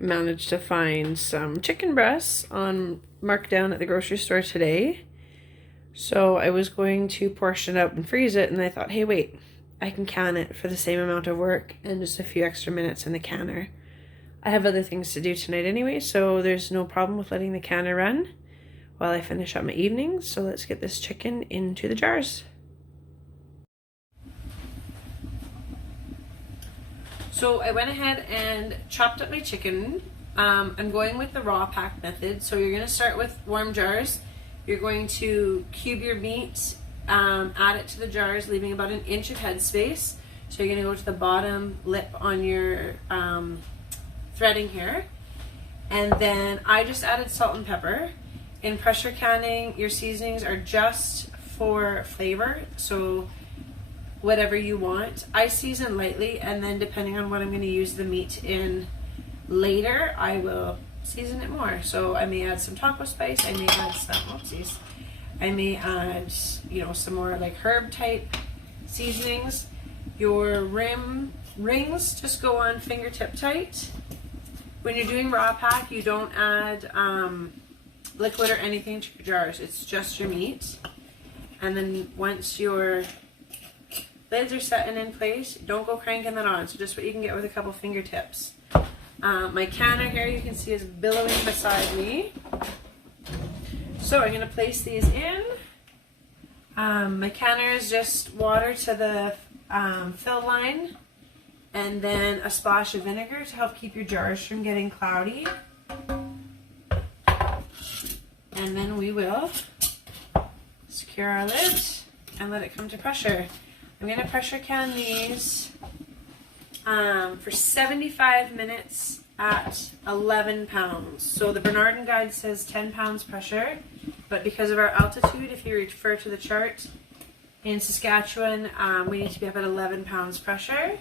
managed to find some chicken breasts on markdown at the grocery store today. So I was going to portion it up and freeze it, and I thought, hey, wait, I can can it for the same amount of work and just a few extra minutes in the canner. I have other things to do tonight anyway, so there's no problem with letting the canner run while I finish up my evenings. So let's get this chicken into the jars. So I went ahead and chopped up my chicken. I'm going with the raw pack method. So you're going to start with warm jars. You're going to cube your meat, add it to the jars, leaving about an inch of head space. So you're going to go to the bottom lip on your threading here. And then I just added salt and pepper. In pressure canning, your seasonings are just for flavor. So whatever you want. I season lightly, and then depending on what I'm going to use the meat in later, I will season it more. So I may add some taco spice, I may add some, oopsies, I may add, some more like herb type seasonings. Your rings just go on fingertip tight. When you're doing raw pack, you don't add liquid or anything to your jars. It's just your meat. And then once your lids are set and in place, don't go cranking that on. So just what you can get with a couple fingertips. My canner here, you can see, is billowing beside me. So I'm going to place these in. My canner is just water to the fill line, and then a splash of vinegar to help keep your jars from getting cloudy. And then we will secure our lid and let it come to pressure. I'm going to pressure can these for 75 minutes at 11 pounds. So the Bernardin guide says 10 pounds pressure, but because of our altitude, if you refer to the chart, in Saskatchewan, we need to be up at 11 pounds pressure.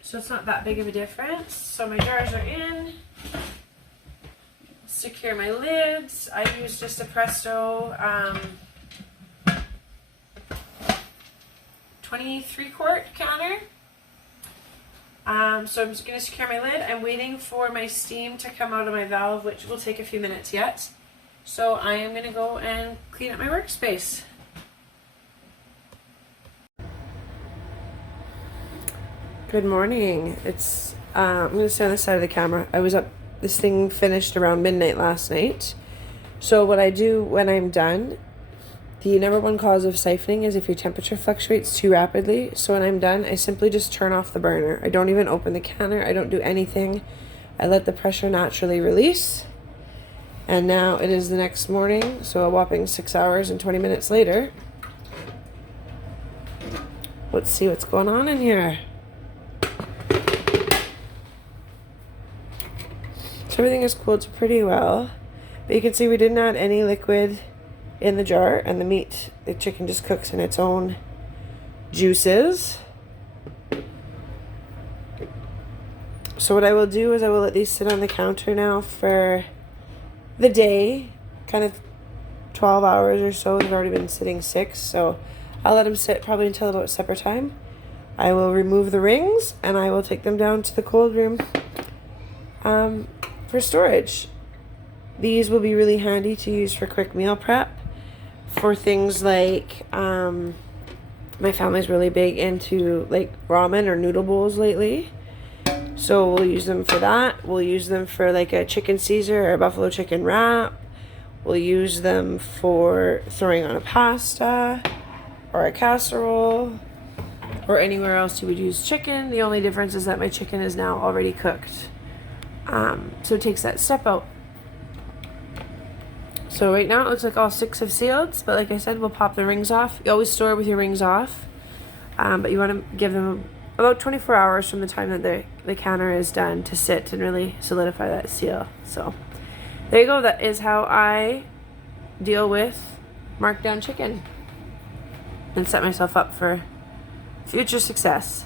So it's not that big of a difference. So my jars are in. Secure my lids. I use just a Presto 23 quart canner. So I'm just going to secure my lid. I'm waiting for my steam to come out of my valve, which will take a few minutes yet. So I am going to go and clean up my workspace. Good morning. It's I'm going to stay on the side of the camera. I was up, this thing finished around midnight last night. So what I do when I'm done, the number one cause of siphoning is if your temperature fluctuates too rapidly. So when I'm done, I simply just turn off the burner. I don't even open the canner. I don't do anything. I let the pressure naturally release. And now it is the next morning, so a whopping 6 hours and 20 minutes later. Let's see what's going on in here. So everything is cooled pretty well. But you can see we didn't add any liquid in the jar, and the chicken just cooks in its own juices. So what I will do is I will let these sit on the counter now for the day, kind of 12 hours or so. They've already been sitting 6, so I'll let them sit probably until about supper time. I will remove the rings, and I will take them down to the cold room for storage. These will be really handy to use for quick meal prep, for things like my family's really big into like ramen or noodle bowls lately, so we'll use them for that. We'll use them for like a chicken Caesar or a buffalo chicken wrap. We'll use them for throwing on a pasta or a casserole or anywhere else you would use chicken. The only difference is that my chicken is now already cooked, so it takes that step out. So right now it looks like all 6 have sealed, but like I said, we'll pop the rings off. You always store with your rings off, but you want to give them about 24 hours from the time that the canner is done to sit and really solidify that seal. So there you go. That is how I deal with markdown chicken and set myself up for future success.